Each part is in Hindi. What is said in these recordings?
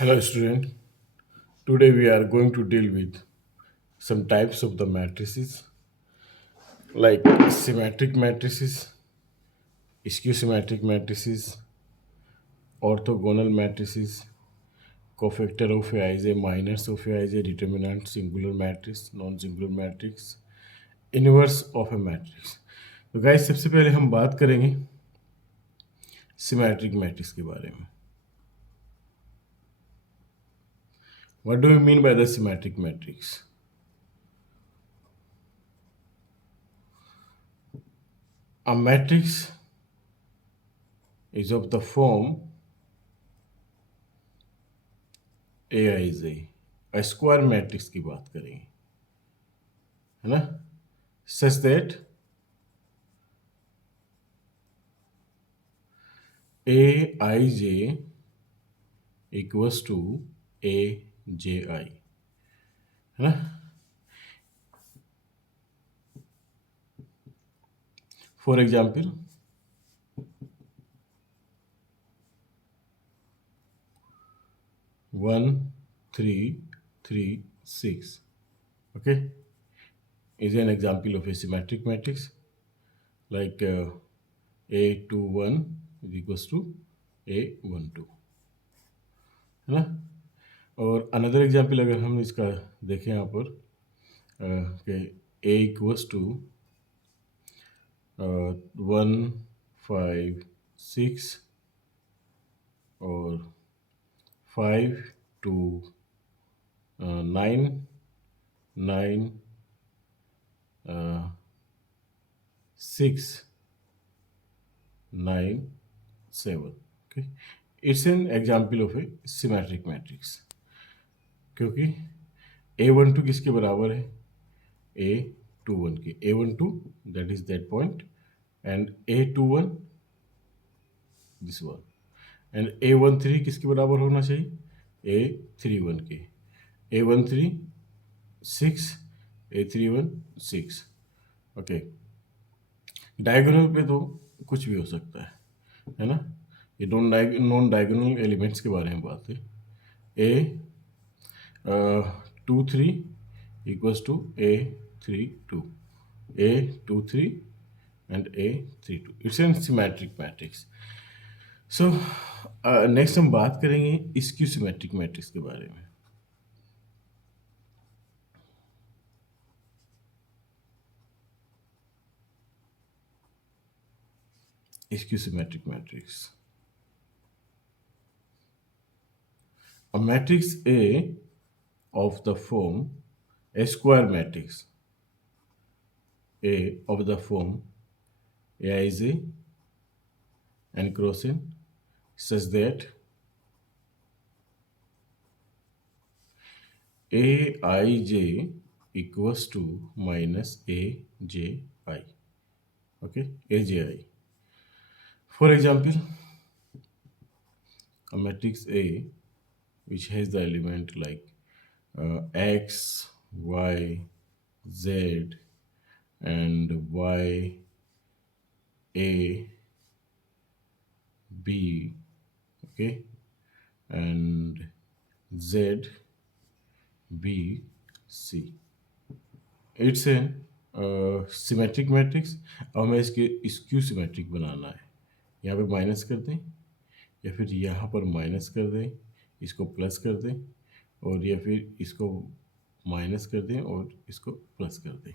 Hello, student. Today we are going to deal with some types of the matrices like symmetric matrices, skew symmetric matrices, orthogonal matrices, cofactor of Aij, minors of Aij, determinant, singular matrix, non-singular matrix, inverse of a matrix. तो गाइस सबसे पहले हम बात करेंगे सिमेट्रिक मैट्रिक्स के बारे में. What do you mean by the symmetric matrix? A matrix is of the form AI square matrix की बात करेंगे, है ना. Such that a i j equals to a j i, है ना. For example, one three three six, okay, is an example of a symmetric matrix like A21 is equals to A12, है ना. और अनदर एग्जाम्पल अगर हम इसका देखें यहाँ पर कि A इक्वल्स टू 1 5 6 और 5 2 9 9 6 9 7. Okay, it's an example of a symmetric matrix क्योंकि A12 किसके बराबर है, A21 के. A12 that is that point and A21 this one and A13 किसके बराबर होना चाहिए, A31 के. A13 6, A31 6. ओके, डायगोनल पे तो कुछ भी हो सकता है ना. ये नॉन डायगोनल एलिमेंट्स के बारे में बात है. A23 equals to A32, A23 and A32. It's an symmetric matrix. So next हम बात करेंगे स्क्यू सिमेट्रिक मैट्रिक्स के बारे में. Skew symmetric matrix. A matrix A of the form a square matrix A of the form Aij and cross n such that Aij equals to minus Abi. Okay, Abi. For example, a matrix A which has the element like x, y, z, and y, a, b, okay, and z, b, c. It's a symmetric matrix. अब हमें इसके स्क्यू सिमेट्रिक बनाना है. यहाँ पे माइनस कर दें या फिर यहाँ पर माइनस कर दें, इसको प्लस कर दें, और या फिर इसको माइनस कर दें और इसको प्लस कर दें.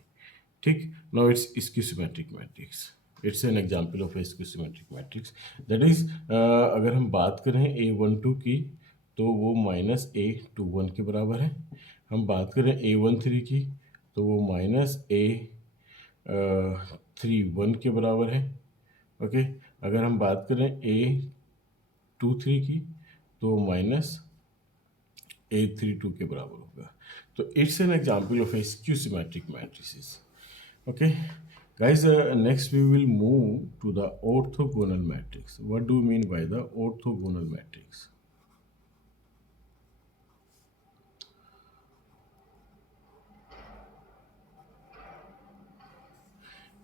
ठीक. Now it's skew symmetric matrix. It's an example of A skew symmetric matrix. That is अगर हम बात करें A12 की तो वो माइनस A21 के बराबर है. हम बात करें A13 की तो वो माइनस A31 के बराबर है. ओके, अगर हम बात करें A23 की तो माइनस A32 के बराबर होगा. तो it's an example of A skew symmetric matrices. Okay, guys, next we will move to the orthogonal matrix. What do you mean by the orthogonal matrix?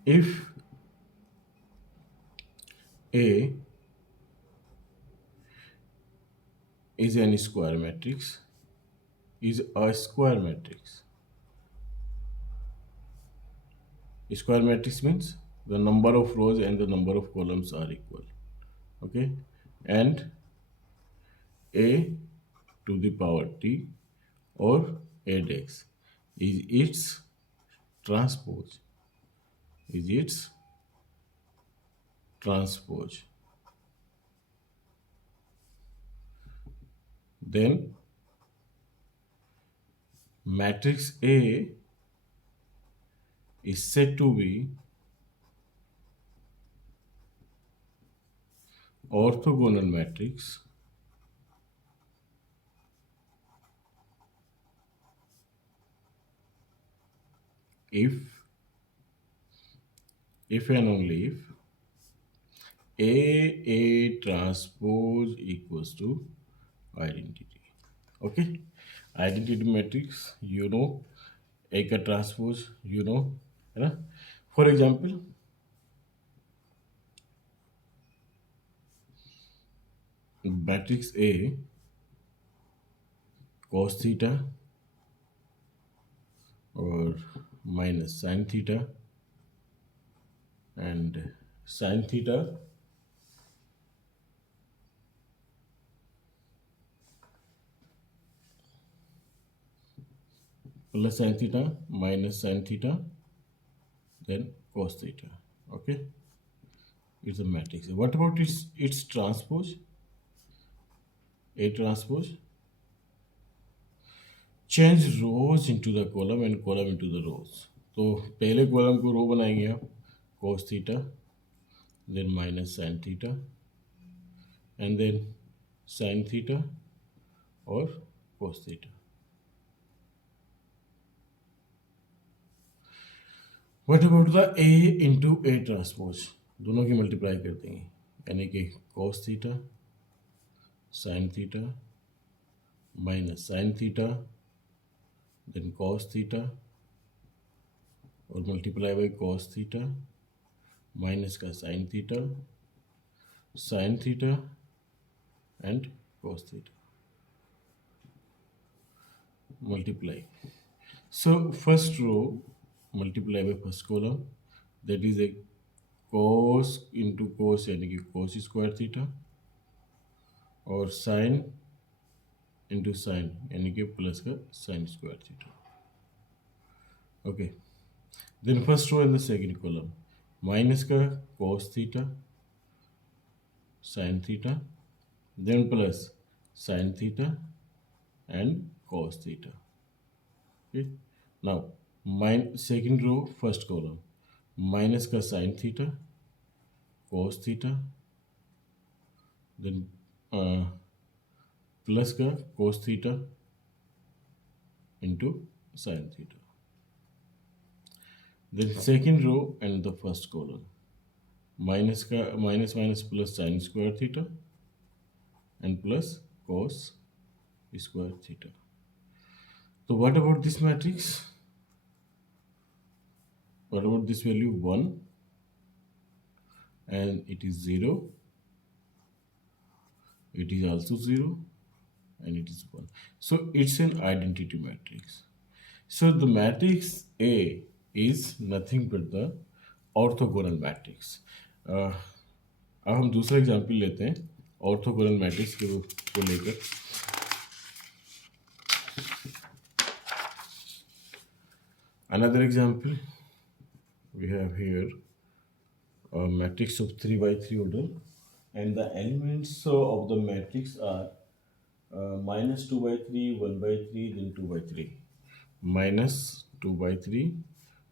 If A is an square matrix, is a square matrix. Square matrix means the number of rows and the number of columns are equal. Okay, and a to the power t or ADX is its transpose. Is its transpose. Then matrix A is said to be orthogonal matrix if and only if A transpose equals to identity. Okay, identity matrix, you know, A का transpose, you know, है ना. For example, matrix A cos theta or minus sin theta and sin theta plus sin theta minus sin theta then cos theta. Okay, it's a matrix. What about its transpose? A transpose, change rows into the column and column into the rows. तो पहले कॉलम को रो बनाएंगे आप, cos theta then minus sin theta and then sin theta or cos theta. What about the A into A transpose? दोनों की मल्टीप्लाई कर देंगे, यानी कि cos theta sin theta minus sin theta then cos theta और multiply by cos theta minus का sin theta and cos theta multiply. So first row multiply by first column, that is a cos into cos यानी कि cos square theta और sin into sin यानी कि प्लस का sin square theta. Okay, then first row and the second column minus का cos theta sin theta then plus sin theta and cos theta. Okay, now second row first column minus का sin theta cos theta then plus का cos theta into sin theta. Then second row and the first column minus का minus minus plus sin square theta and plus cos square theta. So what about this matrix? What about this value 1 and it is 0, it is also 0 and it is 1. So it's an identity matrix. So the matrix A is nothing but the orthogonal matrix. अब हम दूसरा एग्जाम्पल लेते हैं ऑर्थोगोनल मैट्रिक्स को लेकर. Another example, we have here a matrix of 3 by 3 order and the elements of the matrix are minus 2 by 3, 1 by 3, then 2 by 3. Minus 2 by 3,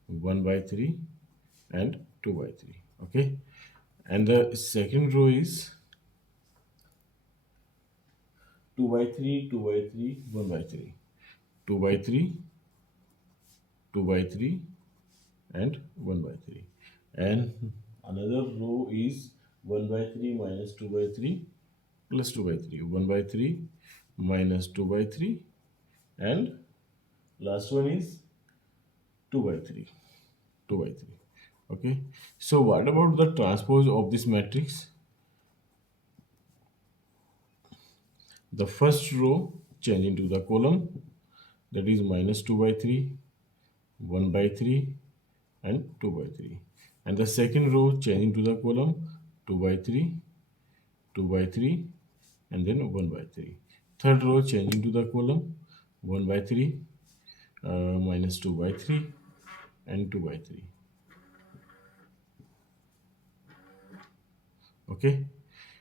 1 by 3 and 2 by 3. Okay, and the second row is 2 by 3, 2 by 3, 1 by 3, 2 by 3, 2 by 3 and 1 by 3, and another row is 1 by 3 minus 2 by 3 plus 2 by 3, 1 by 3 minus 2 by 3 and last one is 2 by 3, 2 by 3. Okay, so what about the transpose of this matrix? the first row change into the column, that is minus 2 by 3, 1 by 3 and 2 by 3. And the second row change into the column 2 by 3, 2 by 3 and then 1 by 3. Third row change into the column 1 by 3, minus 2 by 3 and 2 by 3. Okay,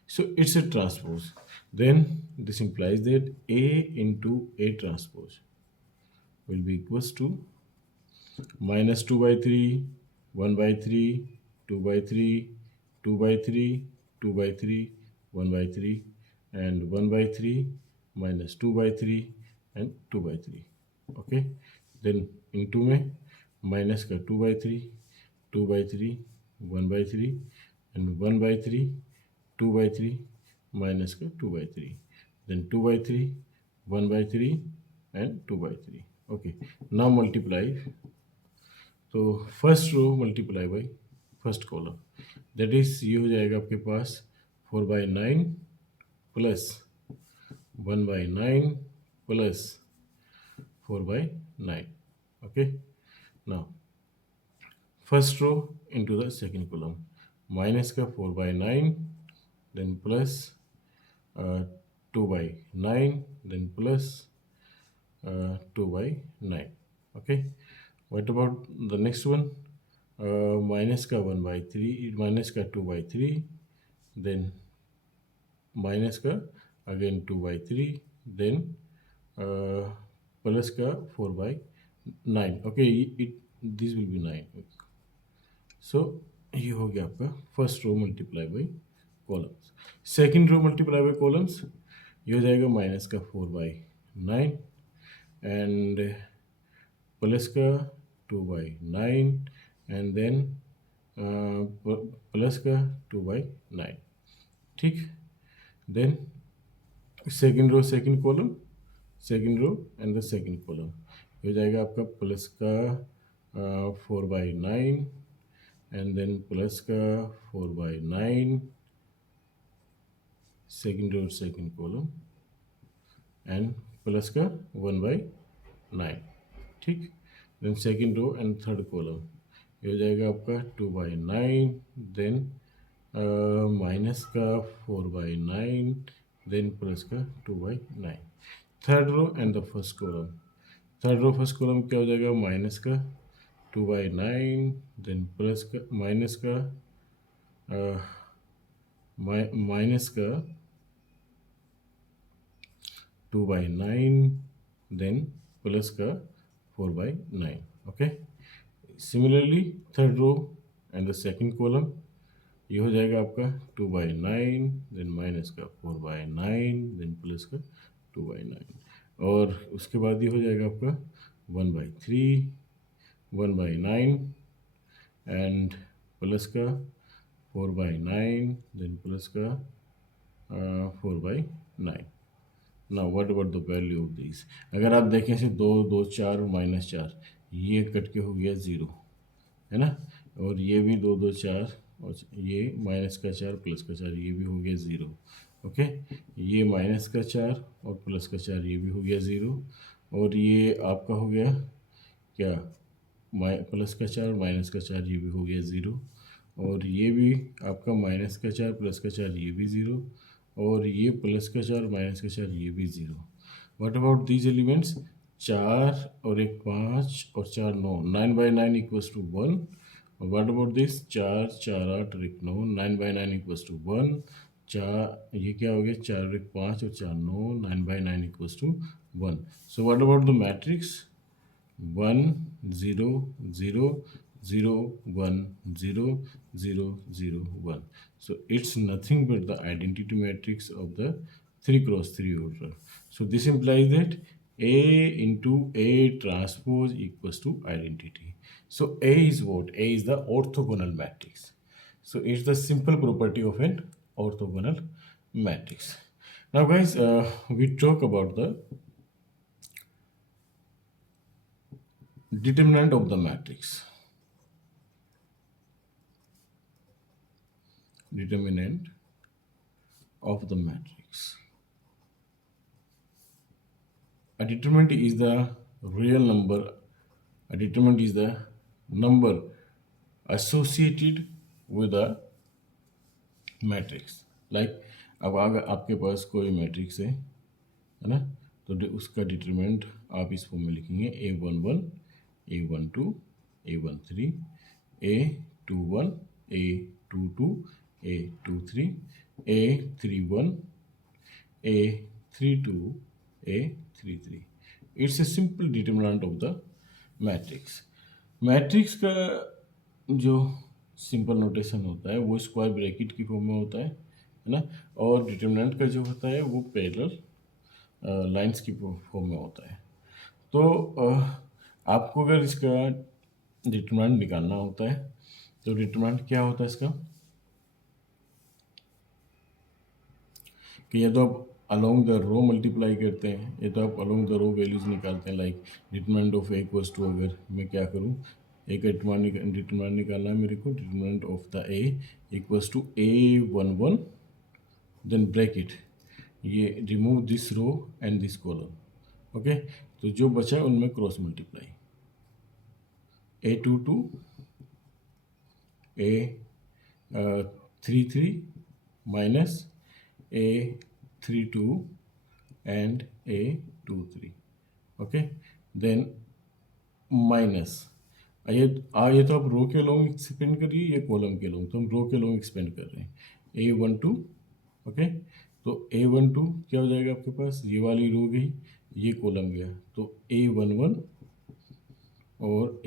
so it's a transpose. Then this implies that A into A transpose will be equals to minus 2 by 3, 1 by 3, 2 by 3, 2 by 3, 2 by 3, 1 by 3 and 1 by 3 minus 2 by 3 and 2 by 3. Okay, then into में minus का 2 by 3, 2 by 3, 1 by 3 and 1 by 3, 2 by 3 minus का 2 by 3, then 2 by 3, 1 by 3 and 2 by 3. Okay, now multiply. तो first row multiply by first column, that is ये हो जाएगा आपके पास 4/9 plus 1/9 plus 4/9. Okay, now first row into the second column, minus का 4/9 then plus 2/9 then plus 2/9. Okay, what about the next one? Minus का 1/3, minus का 2/3 then minus का again 2/3 then plus का 4/9. Okay, this will be 9. So ये हो गया आपका first row multiply by columns. Second row multiply by columns, ये हो जाएगा माइनस का 4/9 एंड प्लस का 2/9 एंड देन प्लस का 2/9. ठीक, then second row second column, second row and the second column हो जाएगा आपका प्लस का 4/9 एंड देन प्लस का 4/9 second row second column and plus का 1/9. ठीक, then second row and third column ये हो जाएगा आपका 2/9 देन माइनस का 4/9 देन प्लस का 2/9. Third row and the first column, third row first column क्या हो जाएगा माइनस का 2/9 देन प्लस का माइनस का माइनस का 2/9 देन प्लस का 4/9. Okay, similarly third row and the second column ये हो जाएगा आपका 2/9 देन माइनस का 4/9 देन प्लस का 2/9 और उसके बाद ये हो जाएगा आपका 1/3 1/9 एंड प्लस का 4/9 देन प्लस का 4/9. Now what about the value of this? अगर आप देखें से 2 2 4 -4 ये कट के हो गया 0, है ना, और ये भी 2 2 4 और ये माइनस का 4 प्लस का 4 ये भी हो गया 0. ओके, ये माइनस का 4 और प्लस का 4 ये भी हो गया 0 और ये आपका हो गया क्या प्लस का 4 माइनस का 4 ये भी हो गया 0 और ये भी आपका माइनस का 4 प्लस का 4 ये भी 0 और ये प्लस का 4 माइनस का 4 ये भी 0. What about these elements? 4 और एक 5 और 4 9, 9/9 इक्वल्स टू 1. और व्हाट अबाउट दिस? 4 4 8 और एक 9, 9/9 इक्वल्स टू 1. 4 ये क्या हो गया 4 और एक 5 और 4 9, 9/9 equals to 1. So what about the matrix? 1 0 0 0 1 0 0 0 1. So it's nothing but the identity matrix of the 3x3 order. So this implies that A into A transpose equals to identity. So A is what? A is the orthogonal matrix. So it's the simple property of an orthogonal matrix. Now guys, we talk about the determinant of the matrix. Determinant of the matrix. A determinant is the real number. A determinant is the number associated with a matrix like अब अगर आपके पास कोई मैट्रिक्स है ना, तो उसका डिटरमिनेंट आप इस फॉर्म में लिखेंगे A11 A12 A13 A21 A22 A23 A31 A32 A33. It's a simple determinant of the matrix. Matrix का जो सिंपल नोटेशन होता है वो स्क्वायर ब्रैकेट की फॉर्म में होता है ना, और डिटरमिनेंट का जो होता है वो पैरेलल लाइंस की फॉर्म में होता है. तो आपको अगर इसका डिटरमिनेंट निकालना होता है तो डिटरमिनेंट क्या होता है इसका कि या तो आप अलोंग द रो मल्टीप्लाई करते हैं या तो आप अलोंग द रो वैल्यूज निकालते हैं. Like determinant of A equals to, अगर मैं क्या करूं, ए का डिटरमिनेंट निकालना है मेरे को. Determinant of the A equals to A11 then bracket, ये remove this row and this column. Okay, तो जो बचा उनमें cross multiply. A22 A33 minus A32 and A23. Okay, then minus ये तो आप रो के लॉन्ग एक्सपेंड करिए या कॉलम के लॉन्ग, तो हम रो के लॉन्ग एक्सपेंड कर रहे हैं. A12. ओके, तो A12 क्या हो जाएगा आपके पास, ये वाली रो गई ये कॉलम गया, तो A11 और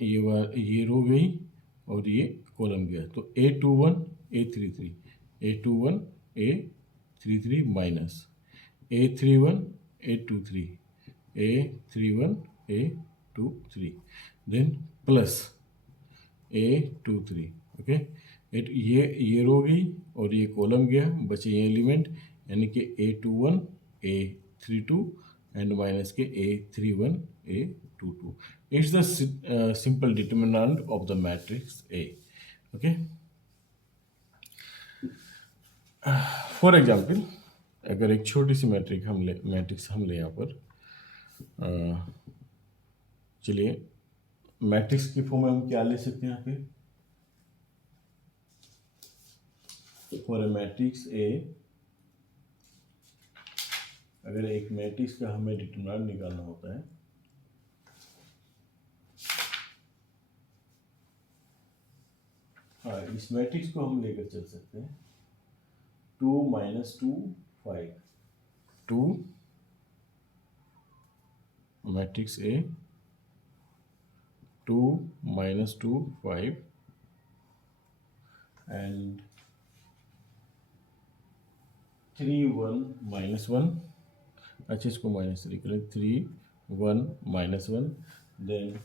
ये रो गई और ये कॉलम गया, तो A21 A33 A21 A33 minus A31 A23 A31 A23 then plus A23. Okay, ये रो गई और ये कॉलम गया, बचे ये एलिमेंट यानी कि A21 A32 एंड माइनस के A31 A22. It's the simple determinant of the matrix A. Okay, for example अगर एक छोटी सी मैट्रिक्स हम ले यहाँ पर, चलिए मैट्रिक्स की फॉर्म में हम क्या ले सकते हैं यहाँ पे, फॉर ए मैट्रिक्स ए, अगर एक मैट्रिक्स का हमें डिटरमिनेंट निकालना होता है हाँ, इस मैट्रिक्स को हम लेकर चल सकते हैं 2 - 2 5 2 मैट्रिक्स ए 2 - 2 5 and 3 1 -1. अच्छा, इसको -3 करें. 3 1 -1 देन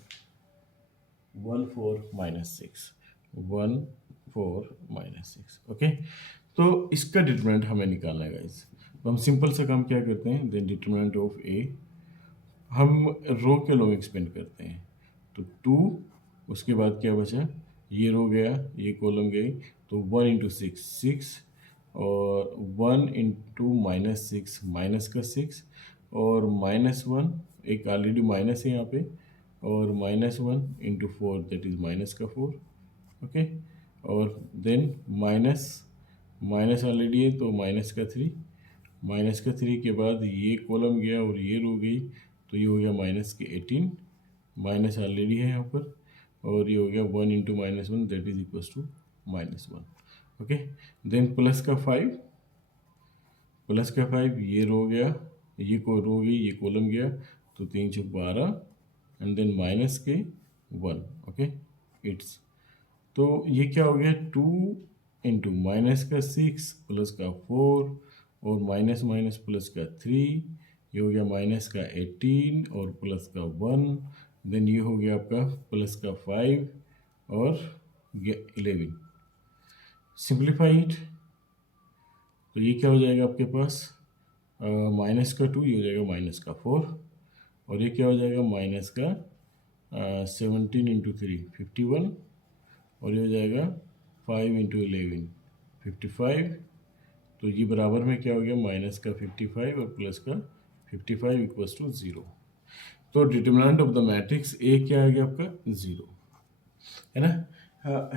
1 4 -6 1 4 -6. ओके, तो इसका डिटरमिनेंट हमें निकालना है गाइस. तो हम सिंपल सा काम क्या करते हैं, देन डिटरमिनेंट ऑफ ए हम रो के लॉन्ग एक्सपेंड करते हैं. तो 2, उसके बाद क्या बचा, ये रो गया ये कॉलम गई, तो 1 × 6 6 और 1 × -6 माइनस का 6 और -1 एक ऑलरेडी माइनस है यहाँ पे, और -1 × 4 दैट इज माइनस का 4. ओके, और देन माइनस ऑलरेडी है तो माइनस का 3 के बाद ये कॉलम गया और ये रो गई, तो ये हो गया माइनस के 18, माइनस ऑलरेडी है यहाँ पर, और ये हो गया 1 × -1 that is equals to -1. Okay, then plus का 5 ये रो गया ये को रो गई ये कॉलम गया, तो 3 × 12 एंड देन माइनस के 1. ओके, इट्स, तो ये क्या हो गया 2 × माइनस का 6 प्लस का 4 और माइनस प्लस का 3, ये हो गया माइनस का 18 और प्लस का 1, देन ये हो गया आपका प्लस का 5 और 11. सिंप्लीफाई इट, तो ये क्या हो जाएगा आपके पास माइनस का 2, ये हो जाएगा माइनस का 4, और ये क्या हो जाएगा माइनस का 17 × 3 51, और ये हो जाएगा 5 × 11 55, तो ये बराबर में क्या हो गया, माइनस का 55 और प्लस का 55 इक्वल्स टू 0। तो determinant of the matrix A क्या आ गया आपका, 0, है ना।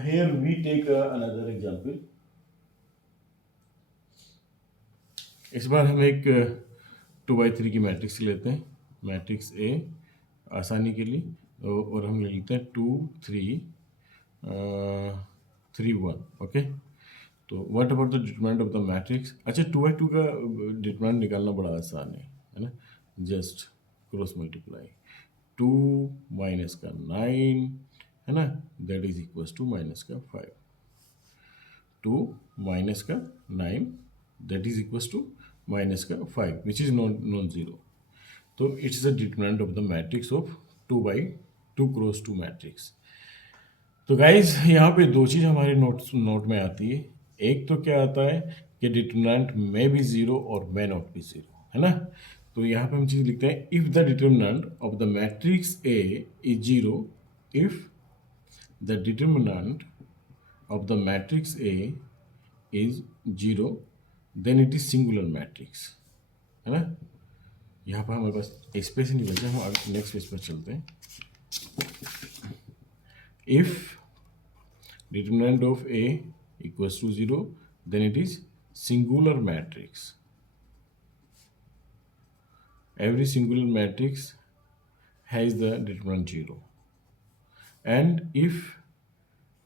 Here we take another example. इस बार हम एक 2/3 की मैट्रिक्स लेते हैं, मैट्रिक्स ए, आसानी के लिए। और हम ले लेते हैं 2 3 3 1। ओके, तो what about the determinant of the matrix. अच्छा, 2/2 का डिटरमिनेंट निकालना बड़ा आसान है ना। जस्ट क्रॉस मल्टीप्लाई, 2 माइनस का 9, है ना, that is equals to minus का 5। 2 माइनस का 9 that is equals to minus का 5 विच इज नॉन जीरो। तो it's the determinant of the matrix of 2/2 cross 2 matrix. तो गाइज यहाँ पे दो चीज़ हमारे नोट में आती है। एक तो क्या आता है कि डिटरमिनेंट में भी ज़ीरो और में नॉट भी ज़ीरो, है ना। तो यहाँ पे हम चीज़ लिखते हैं, if the determinant of the matrix A is zero, if the determinant of the matrix A is zero, then it is singular matrix, है ना। यहाँ पर हमारे पास स्पेस नहीं बचा, हम नेक्स्ट पेज पर चलते हैं। If determinant of A equals to 0, then it is singular matrix. Every singular matrix has the determinant 0. And if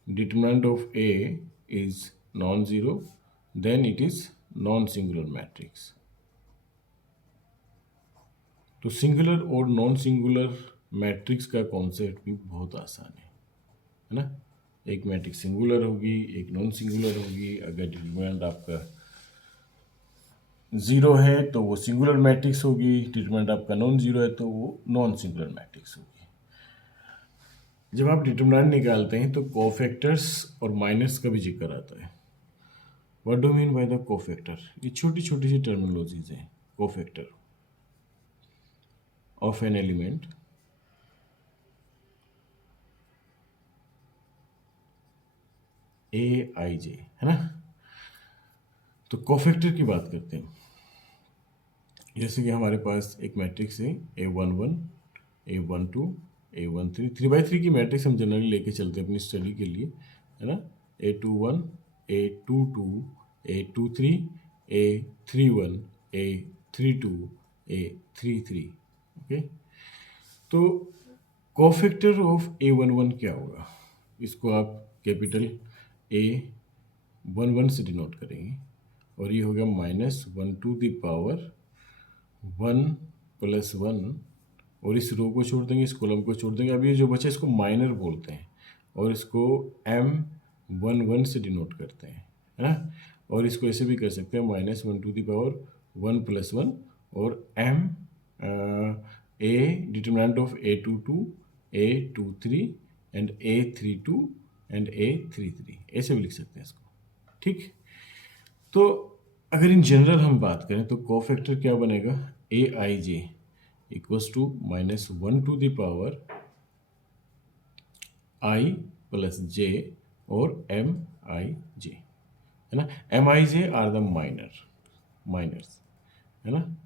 determinant of A is non-zero, then it is non-singular matrix. तो सिंगुलर और नॉन सिंगुलर मैट्रिक्स का कॉन्सेप्ट भी बहुत आसान है ना। एक मैट्रिक्स सिंगुलर होगी, एक नॉन सिंगुलर होगी। अगर डिटरमिनेंट आपका 0 है तो वो सिंगुलर मैट्रिक्स होगी, डिटरमिनेंट आपका नॉन जीरो है तो वो नॉन सिंगुलर मैट्रिक्स होगी। जब आप डिटरमिनेंट निकालते हैं तो कोफैक्टर्स और माइनस का भी जिक्र आता है। What do mean by the cofactor, ये छोटी छोटी सी टर्मिनोलॉजीज हैं। Cofactor of an element AIJ, है ना। तो कोफैक्टर की बात करते हैं। जैसे कि हमारे पास एक मैट्रिक्स है A11, A12, A13, 3/3 की मैट्रिक्स हम जनरली लेके चलते हैं अपनी स्टडी के लिए, है ना। A21, A22, A23, A31, A32, A33। Okay, तो कोफैक्टर ऑफ A11 क्या होगा, इसको आप कैपिटल A11 से डिनोट करेंगे, और ये हो गया -1 टू द पावर 1 + 1, और इस रो को छोड़ देंगे, इस कॉलम को छोड़ देंगे। अभी ये जो बचा इसको माइनर बोलते हैं, और इसको M11 से डिनोट करते हैं, है ना। और इसको ऐसे भी कर सकते हैं, -1 टू द पावर 1 + 1, और M A determinant of A22, A23 and A32 and A33, ऐसे भी लिख सकते हैं इसको, ठीक। तो अगर इन जनरल हम बात करें तो कोफैक्टर क्या बनेगा, AIJ equals to -1 to the power I + J और MIJ, है ना। MIJ आर द माइनर्स, है ना।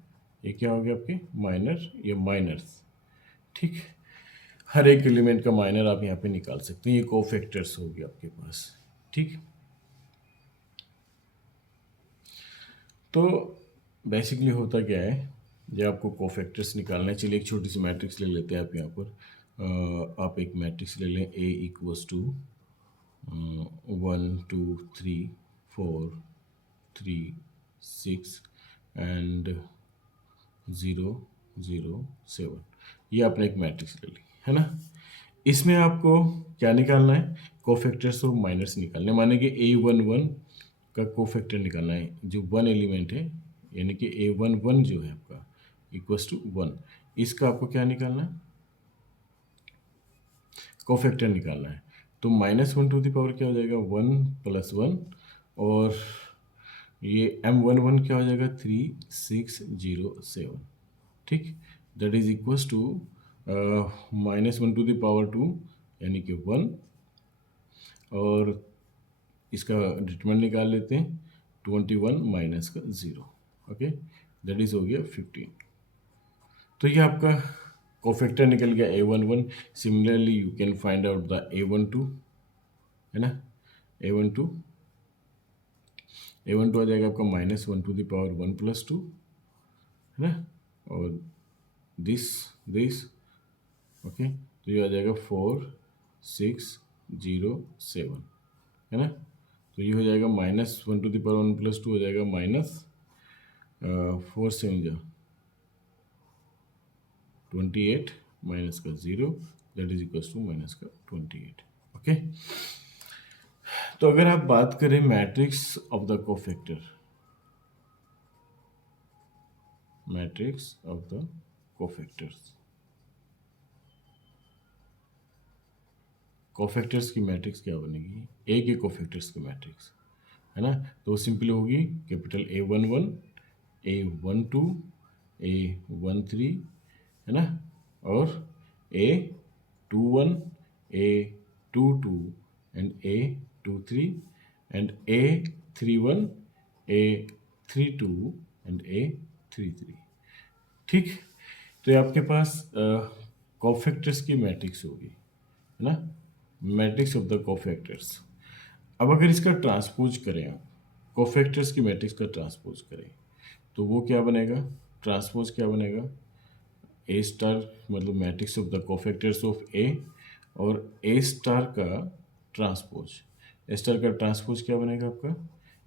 ये क्या हो गया आपके माइनर, ये माइनर्स, ठीक। हर एक एलिमेंट का माइनर आप यहाँ पे निकाल सकते हैं। ये कोफैक्टर्स हो गया आपके पास, ठीक। तो बेसिकली होता क्या है, जब आपको कोफैक्टर्स निकालना है, चलिए एक छोटी सी मैट्रिक्स ले लेते हैं आप यहाँ पर। आप एक मैट्रिक्स ले लें, A इक्वल्स टू 1 2 3 4 3 6 एंड 0 0 7। ये आपने एक मैट्रिक्स ले ली, है ना। इसमें आपको क्या निकालना है, कोफैक्टर्स और माइनर्स निकालने हैं। माने कि A11 का कोफैक्टर निकालना है, जो 1 एलिमेंट है, यानी कि A11 जो है आपका इक्वल्स टू 1, इसका आपको क्या निकालना है, कोफैक्टर निकालना है। तो -1 टू द पावर क्या हो जाएगा, 1 + 1, और ये M11 क्या हो जाएगा, 3 6 0 7, ठीक। That is equals to -1 to the power 2 यानी कि 1, और इसका डिटरमिनेंट निकाल लेते हैं। 21 माइनस का 0, ओके, दैट इज हो गया 15। तो ये आपका कोफैक्टर निकल गया A11। Similarly you can find out the A12, है ना। A12 आ जाएगा आपका -1^(1+2), है ना। और दिस दिस ओके, तो ये आ जाएगा 4607, है ना। तो ये हो जाएगा -1^(1+2) हो जाएगा -4×7=28 माइनस का 0, that is equal to minus का 28, ओके। तो अगर आप बात करें matrix of the cofactor, matrix of the cofactors, cofactors की मैट्रिक्स क्या बनेगी, ए के कोफैक्टर्स की मैट्रिक्स, है ना। तो सिंपल होगी कैपिटल A11, A12, A13, है ना, और A21, A22 and A23 and A31, A32 and A33, ठीक। तो ये आपके पास कोफैक्टर्स की मैट्रिक्स होगी, है ना, मैट्रिक्स ऑफ द कोफैक्टर्स। अब अगर इसका ट्रांसपोज करें, आप कोफैक्टर्स की मैट्रिक्स का ट्रांसपोज करें, तो वो क्या बनेगा, ट्रांसपोज क्या बनेगा, ए स्टार मतलब matrix of the cofactors of A, और ए स्टार का ट्रांसपोज, ए स्टार का ट्रांसपोज क्या बनेगा आपका,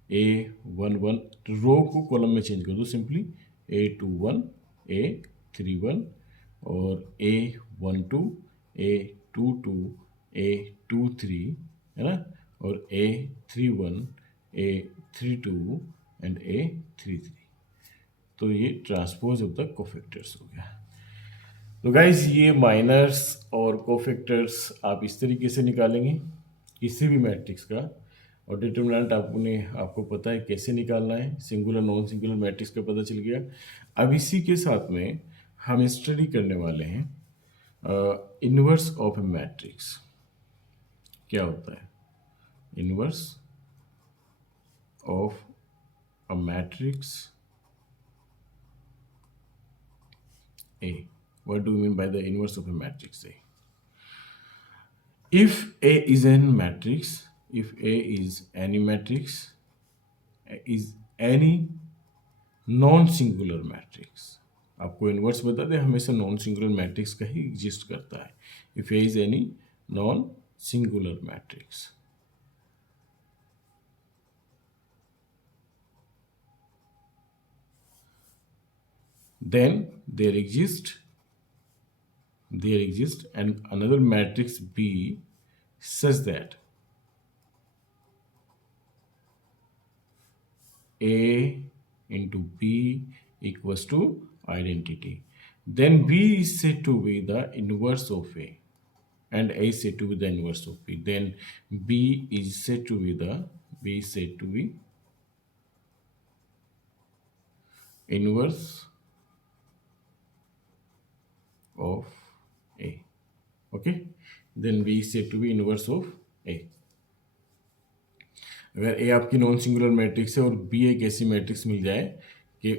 A11, रो को कॉलम में चेंज कर दो सिंपली, A21, A31 और A12, A22, A23, है ना, और A31, A32 एंड A33। तो ये ट्रांसपोज ऑफ द कोफैक्टर्स हो गया। तो गाइस ये माइनर्स और कोफैक्टर्स आप इस तरीके से निकालेंगे किसी भी मैट्रिक्स का, और डिटरमिनेंट आपको पता है कैसे निकालना है, सिंगुलर नॉन सिंगुलर मैट्रिक्स का पता चल गया। अब इसी के साथ में हम स्टडी करने वाले हैं इनवर्स ऑफ ए मैट्रिक्स। क्या होता है inverse of a matrix A? What do you mean by the inverse of a matrix A? If A is a matrix, if A is any matrix, is any non-singular matrix, आपको इनवर्स बता दें, हमेशा नॉन सिंगुलर मैट्रिक्स का ही एग्जिस्ट करता है। If A is any non singular matrix, then there exists and another matrix B such that A into B equals to identity. Then B is said to be the inverse of A and A is said to be the inverse of B. Then B is said to be inverse of A. Okay, then B is said to be inverse of A. अगर A आपकी नॉन सिंगुलर मैट्रिक्स है और B एक ऐसी मैट्रिक्स मिल जाए कि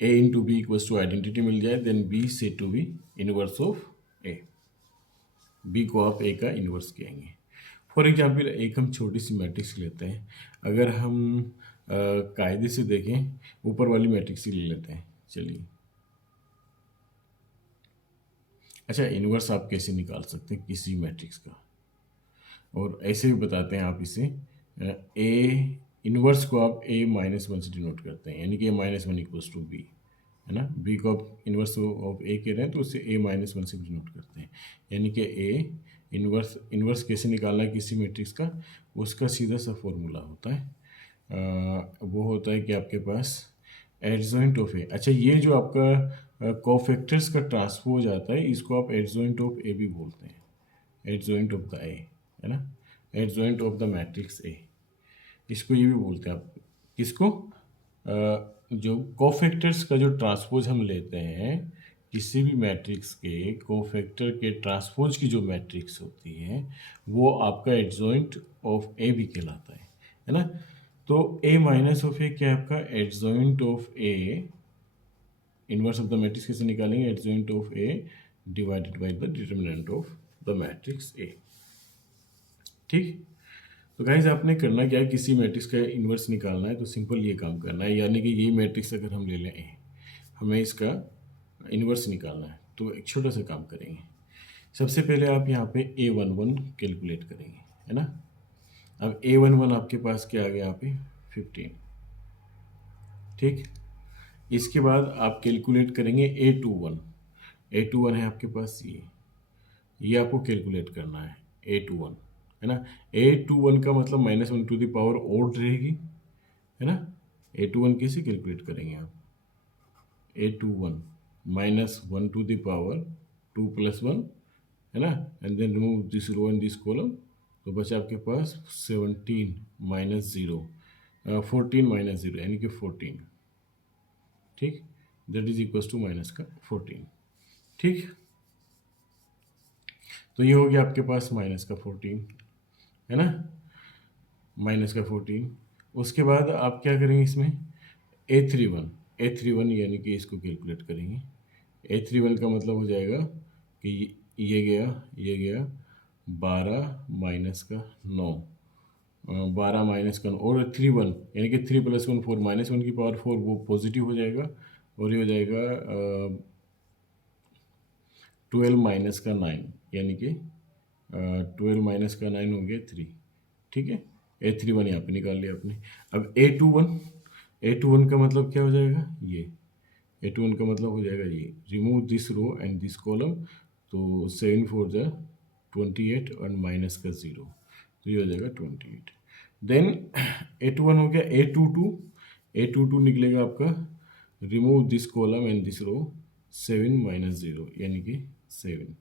A into B equals to identity मिल जाए, then B is said to be inverse of A. B को आप A का इनवर्स कहेंगे। फॉर एग्जाम्पल एक हम छोटी सी मैट्रिक्स लेते हैं, अगर हम कायदे से देखें ऊपर वाली मैट्रिक्स ही ले लेते हैं, चलिए। अच्छा, इनवर्स आप कैसे निकाल सकते हैं किसी मैट्रिक्स का, और ऐसे भी बताते हैं आप इसे, ए इनवर्स को आप A-1 से डिनोट करते हैं, यानी कि A-1 इक्वल्स टू बी, है ना। बी को आप इनवर्स ऑफ ए कह रहे हैं तो उसे A-1 से डिनोट करते हैं, यानी कि ए इनवर्स कैसे निकालना है किसी मैट्रिक्स का, उसका सीधा सा फॉर्मूला होता है, वो होता है कि आपके पास एडजॉइंट ऑफ ए। अच्छा, ये जो आपका कोफैक्टर्स का ट्रांसपोज आता है, इसको आप एडजॉइंट ऑफ ए भी बोलते हैं, एडजॉइंट ऑफ द ए, है ना, एडजॉइंट ऑफ द मैट्रिक्स ए, इसको ये भी बोलते हैं आप। किसको? जो कोफैक्टर्स का जो ट्रांसपोज हम लेते हैं किसी भी मैट्रिक्स के, कोफैक्टर के ट्रांसपोज की जो मैट्रिक्स होती है वो आपका एडजॉइंट ऑफ ए भी कहलाता है ना। तो ए माइनस ऑफ ए क्या है आपका, adjoint of A, inverse of the matrix कैसे निकालेंगे, adjoint of A divided by the determinant of the matrix ए। ठीक, तो गाइज आपने करना क्या है, किसी मैट्रिक्स का इन्वर्स निकालना है तो सिंपल ये काम करना है, यानी कि यही मैट्रिक्स अगर हम ले लें ए, हमें इसका इन्वर्स निकालना है, तो एक छोटा सा काम करेंगे। सबसे पहले आप यहाँ पे A11 कैलकुलेट करेंगे, है ना। अब A11 आपके पास क्या आ गया यहाँ पे 15। ठीक, इसके बाद आप कैलकुलेट करेंगे A21। A21 है आपके पास ये आपको कैलकुलेट करना है A21, है ना। A21 का मतलब -1 टू द पावर ओड रहेगी, है ना। A21 कैसे कैलकुलेट करेंगे आप, A21 -1 टू द पावर 2 + 1, है ना, and then remove this row and this column, तो बचा आपके पास 17 - 0, 14 - 0 यानी कि 14। ठीक, that is equals to minus का 14। ठीक, तो ये हो गया आपके पास -14, है ना, -14। उसके बाद आप क्या करेंगे इसमें A31 यानी कि इसको कैलकुलेट करेंगे। A31 का मतलब हो जाएगा कि ये गया 12 माइनस का 9, 12 माइनस का 9 और 31 यानी कि 3 + 1 4, -1 की पावर 4 वो पॉजिटिव हो जाएगा, और ये हो जाएगा 12 माइनस का 9 यानी कि 12 माइनस का 9 हो गया 3। ठीक है, A31 यहाँ पे निकाल लिया आपने। अब A21 का मतलब क्या हो जाएगा, ये A21 का मतलब हो जाएगा ये, remove this row and this column, तो 7 × 4 = 28 और माइनस का 0, तो ये हो जाएगा 28। देन A21 हो गया। A22 निकलेगा आपका, remove this column and this row, 7 - 0 यानी कि 7।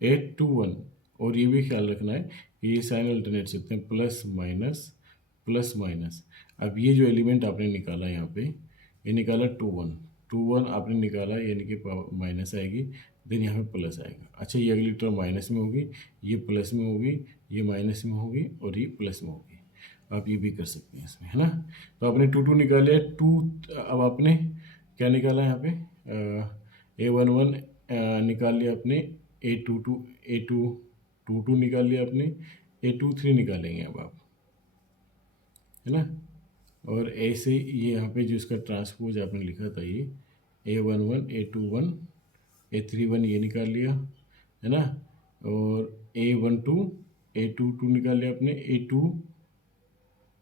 821, और ये भी ख्याल रखना है कि ये साइन अल्टरनेट सकते हैं, प्लस माइनस प्लस माइनस। अब ये जो एलिमेंट आपने निकाला यहाँ पे, ये निकाला 21 आपने निकाला, यानी कि माइनस आएगी, देन यहाँ पे प्लस आएगा। अच्छा, ये अगली टर्म माइनस में होगी, ये प्लस में होगी, ये माइनस में होगी, और ये प्लस में होगी। आप ये भी कर सकते हैं इसमें, है ना। तो आपने 2 निकाले 2, अब आपने क्या निकाला यहाँ पे, A11 निकाल लिया आपने, A22 निकाल लिया आपने, A23 निकालेंगे अब आप, है ना। और ऐसे ये यहाँ पे जो इसका ट्रांसपोज आपने लिखा था, ये A11 A21 A31 ये निकाल लिया, है ना। और A12 A22 निकाल लिया आपने,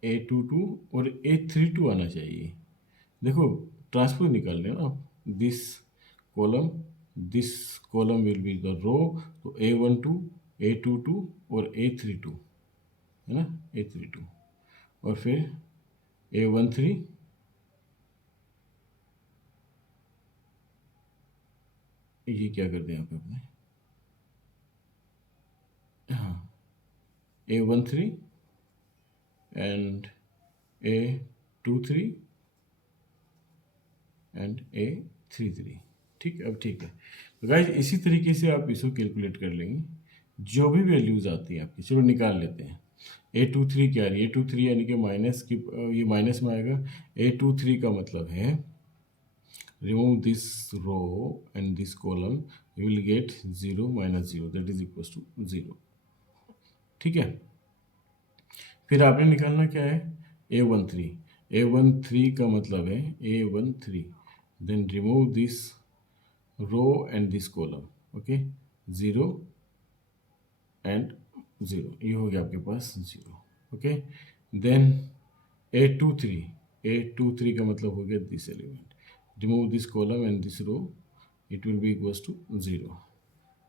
A22 और A32 आना चाहिए। देखो, ट्रांसपोज निकाल लेना आप, this column will be the row, तो A12 A22 और A32, है ना, A32, और फिर A13 ये क्या कर दें यहाँ पे अपने, हाँ, A13 and A23 and A33। ठीक, अब ठीक है। तो गाइज इसी तरीके से आप इसको कैलकुलेट कर लेंगे, जो भी वैल्यूज आती है आपकी, चलो निकाल लेते हैं। A23 क्या है, A23 यानी कि माइनस की, ये माइनस में आएगा। A23 का मतलब है, remove this row and this column, you will get 0 - 0, that is equals to 0। ठीक है, फिर आपने निकालना क्या है, A13 का मतलब है A13, then remove this row and this column, okay, 0 and 0, ये हो गया आपके पास 0, ओके। देन A23 का मतलब हो गया this element, remove this column and this row, it will be equals to 0,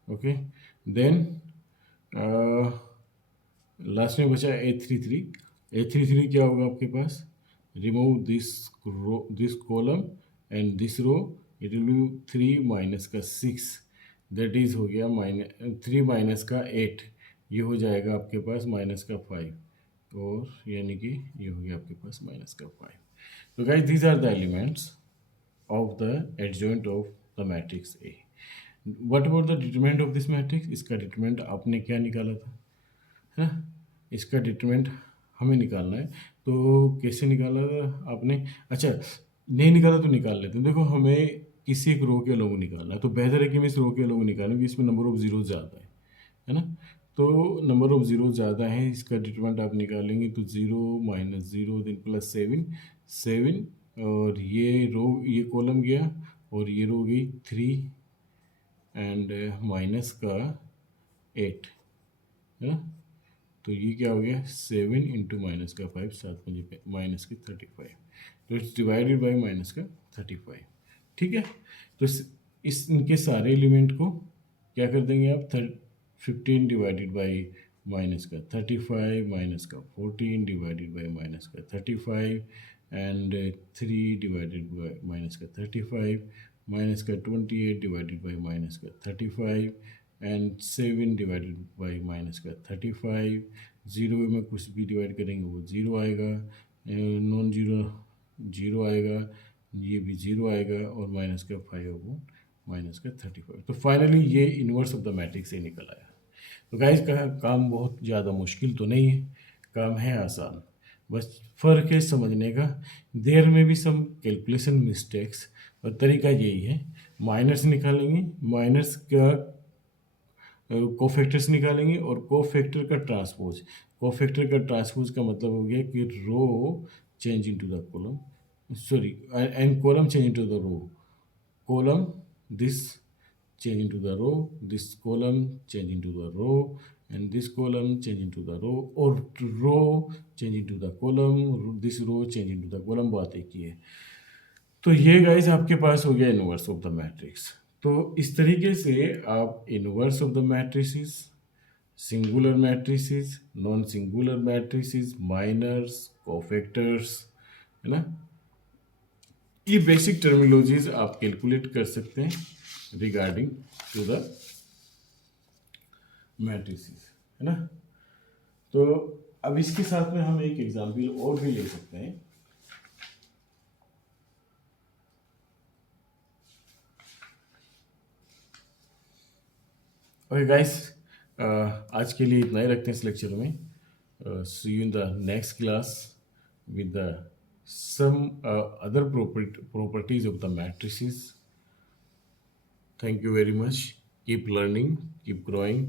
okay। then last में बचा A33 क्या होगा आपके पास, remove this column and this row, it will be 3 minus का 6, दैट इज हो गया 3 माइनस का 8, ये हो जाएगा आपके पास माइनस का 5, और यानी कि ये हो गया आपके पास माइनस का 5। तो guys these are the elements of the adjoint of the matrix A। What about the determinant of this matrix? इसका डिटरमिनेंट आपने क्या निकाला था, है ना, इसका डिटरमिनेंट हमें निकालना है। तो कैसे निकाला था आपने? अच्छा, नहीं निकाला तो निकाल लेते हैं। देखो हमें किसी एक रो के अलोंग निकालना है, तो बेहतर है कि हम इस रो के अलोंग निकालें क्योंकि इसमें नंबर ऑफ जीरो ज़्यादा है ना? तो नंबर ऑफ जीरो ज़्यादा है, इसका डिटरमिनेंट आप निकालेंगे तो zero minus zero then plus seven, seven, और ये कॉलम गया और ये रो गई थ्री एंड माइनस का एट, है ना? तो ये क्या हो गया, सेवन इंटू माइनस का फाइव, सात मुझे माइनस के 35, तो इट्स डिवाइडेड बाई माइनस का 35। ठीक है, तो इनके सारे एलिमेंट को क्या कर देंगे आप, 15 डिवाइडेड बाई माइनस का 35 माइनस का 14 डिवाइडेड बाई माइनस का 35 and three divided by minus का 35 माइनस का 28 डिवाइडेड बाई माइनस का 35 and seven divided by minus का 35। ज़ीरो में कुछ भी डिवाइड करेंगे वो ज़ीरो आएगा, नॉन ज़ीरो जीरो आएगा, ये भी ज़ीरो आएगा और माइनस का 5 अपॉन माइनस का 35। तो फाइनली ये इन्वर्स ऑफ द मैट्रिक्स से निकल आया। तो गाइस का काम बहुत ज़्यादा मुश्किल तो नहीं है, काम है आसान, बस फ़र्क है समझने का। देर में भी सम कैलकुलेशन मिस्टेक्स, और तरीका यही है, माइनस निकालेंगे, माइनस का कोफैक्टर्स निकालेंगे और कोफैक्टर का ट्रांसपोज। कोफैक्टर का ट्रांसपोज का मतलब हो गया कि row change into the column, sorry, and column change into the row, column this change into the row, this column change into the row, and this column change into the row, or row change into the column, this row change into the column, बात एक ही है। तो ये गाइस आपके पास हो गया इनवर्स ऑफ द मैट्रिक्स। तो इस तरीके से आप inverse of the matrices, singular matrices, non singular matrices, minors, cofactors, है ना, ये बेसिक टर्मिनोलॉजीज आप कैलकुलेट कर सकते हैं रिगार्डिंग टू द मैट्रिसेस, है ना। तो अब इसके साथ में हम एक एग्जाम्पल और भी ले सकते हैं। ओके गाइस, आज के लिए इतना ही रखते हैं इस लेक्चर में। See you in the next class with some other properties of the matrices. Thank you very much. Keep learning, keep growing,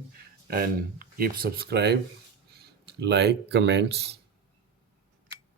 and keep subscribe, like, comments.